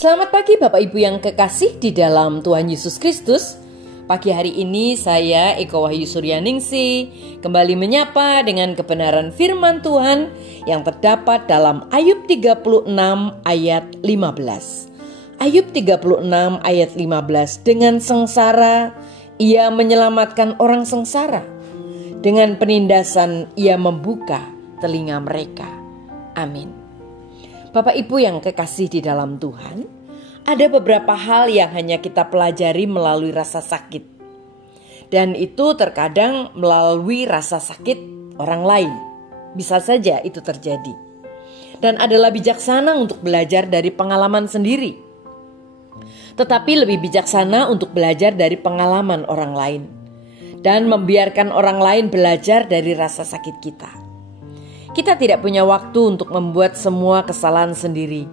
Selamat pagi Bapak Ibu yang kekasih di dalam Tuhan Yesus Kristus. Pagi hari ini saya Eko Wahyu Suryaningsih kembali menyapa dengan kebenaran firman Tuhan yang terdapat dalam Ayub 36 ayat 15. Ayub 36 ayat 15, dengan sengsara ia menyelamatkan orang sengsara, dengan penindasan ia membuka telinga mereka. Amin. Bapak Ibu yang kekasih di dalam Tuhan, ada beberapa hal yang hanya kita pelajari melalui rasa sakit. Dan itu terkadang melalui rasa sakit orang lain. Bisa saja itu terjadi. Dan adalah bijaksana untuk belajar dari pengalaman sendiri. Tetapi lebih bijaksana untuk belajar dari pengalaman orang lain. Dan membiarkan orang lain belajar dari rasa sakit kita. Kita tidak punya waktu untuk membuat semua kesalahan sendiri.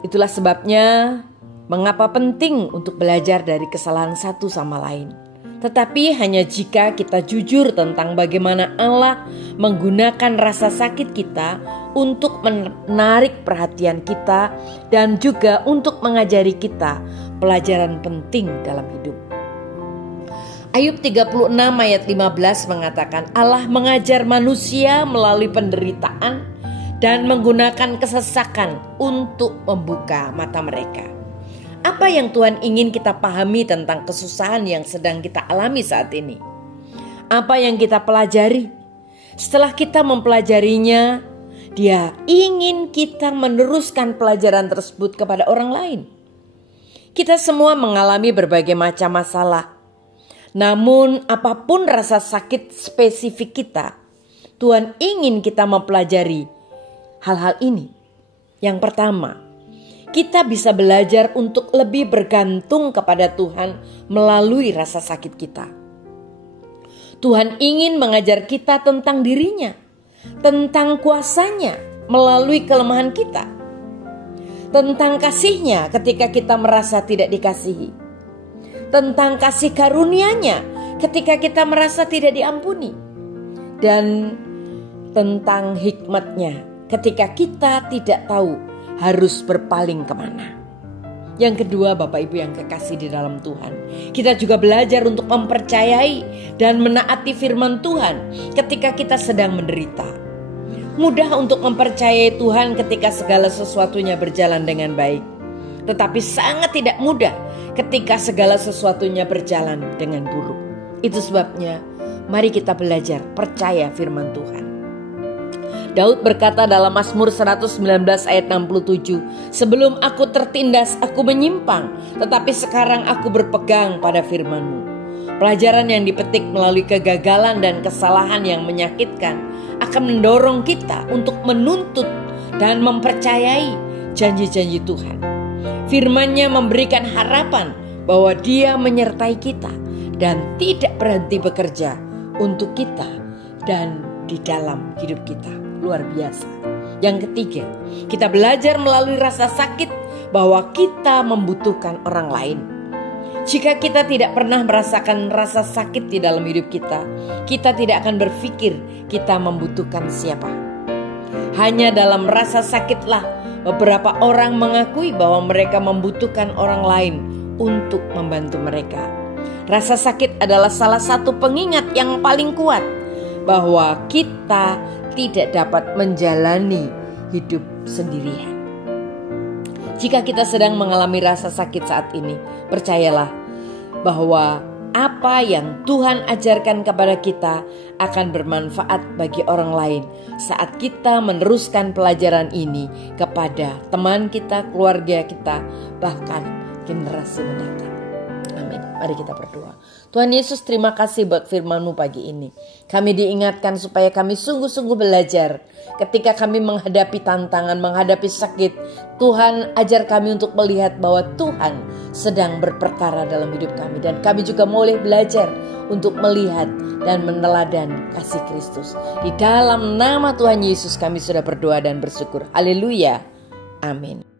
Itulah sebabnya mengapa penting untuk belajar dari kesalahan satu sama lain. Tetapi hanya jika kita jujur tentang bagaimana Allah menggunakan rasa sakit kita untuk menarik perhatian kita dan juga untuk mengajari kita pelajaran penting dalam hidup. Ayub 36 ayat 15 mengatakan, Allah mengajar manusia melalui penderitaan dan menggunakan kesesakan untuk membuka mata mereka. Apa yang Tuhan ingin kita pahami tentang kesusahan yang sedang kita alami saat ini? Apa yang kita pelajari? Setelah kita mempelajarinya, Dia ingin kita meneruskan pelajaran tersebut kepada orang lain. Kita semua mengalami berbagai macam masalah. Namun apapun rasa sakit spesifik kita, Tuhan ingin kita mempelajari hal-hal ini. Yang pertama, kita bisa belajar untuk lebih bergantung kepada Tuhan melalui rasa sakit kita. Tuhan ingin mengajar kita tentang dirinya, tentang kuasanya melalui kelemahan kita, tentang kasihnya ketika kita merasa tidak dikasihi, tentang kasih karunia-Nya ketika kita merasa tidak diampuni, dan tentang hikmat-Nya ketika kita tidak tahu harus berpaling kemana. Yang kedua, Bapak Ibu yang kekasih di dalam Tuhan, kita juga belajar untuk mempercayai dan menaati firman Tuhan ketika kita sedang menderita. Mudah untuk mempercayai Tuhan ketika segala sesuatunya berjalan dengan baik, tetapi sangat tidak mudah ketika segala sesuatunya berjalan dengan buruk. Itu sebabnya mari kita belajar percaya firman Tuhan. Daud berkata dalam Mazmur 119 ayat 67, sebelum aku tertindas aku menyimpang, tetapi sekarang aku berpegang pada firman-Mu. Pelajaran yang dipetik melalui kegagalan dan kesalahan yang menyakitkan akan mendorong kita untuk menuntut dan mempercayai janji-janji Tuhan. Firman-Nya memberikan harapan bahwa Dia menyertai kita dan tidak berhenti bekerja untuk kita dan di dalam hidup kita. Luar biasa. Yang ketiga, kita belajar melalui rasa sakit bahwa kita membutuhkan orang lain. Jika kita tidak pernah merasakan rasa sakit di dalam hidup kita, kita tidak akan berpikir kita membutuhkan siapa. Hanya dalam rasa sakitlah beberapa orang mengakui bahwa mereka membutuhkan orang lain untuk membantu mereka. Rasa sakit adalah salah satu pengingat yang paling kuat bahwa kita tidak dapat menjalani hidup sendirian. Jika kita sedang mengalami rasa sakit saat ini, percayalah bahwa apa yang Tuhan ajarkan kepada kita akan bermanfaat bagi orang lain saat kita meneruskan pelajaran ini kepada teman kita, keluarga kita, bahkan generasi mendatang. Amin. Mari kita berdoa. Tuhan Yesus, terima kasih buat firman-Mu pagi ini. Kami diingatkan supaya kami sungguh-sungguh belajar. Ketika kami menghadapi tantangan, menghadapi sakit, Tuhan ajar kami untuk melihat bahwa Tuhan sedang berperkara dalam hidup kami. Dan kami juga boleh belajar untuk melihat dan meneladan kasih Kristus. Di dalam nama Tuhan Yesus kami sudah berdoa dan bersyukur. Haleluya. Amin.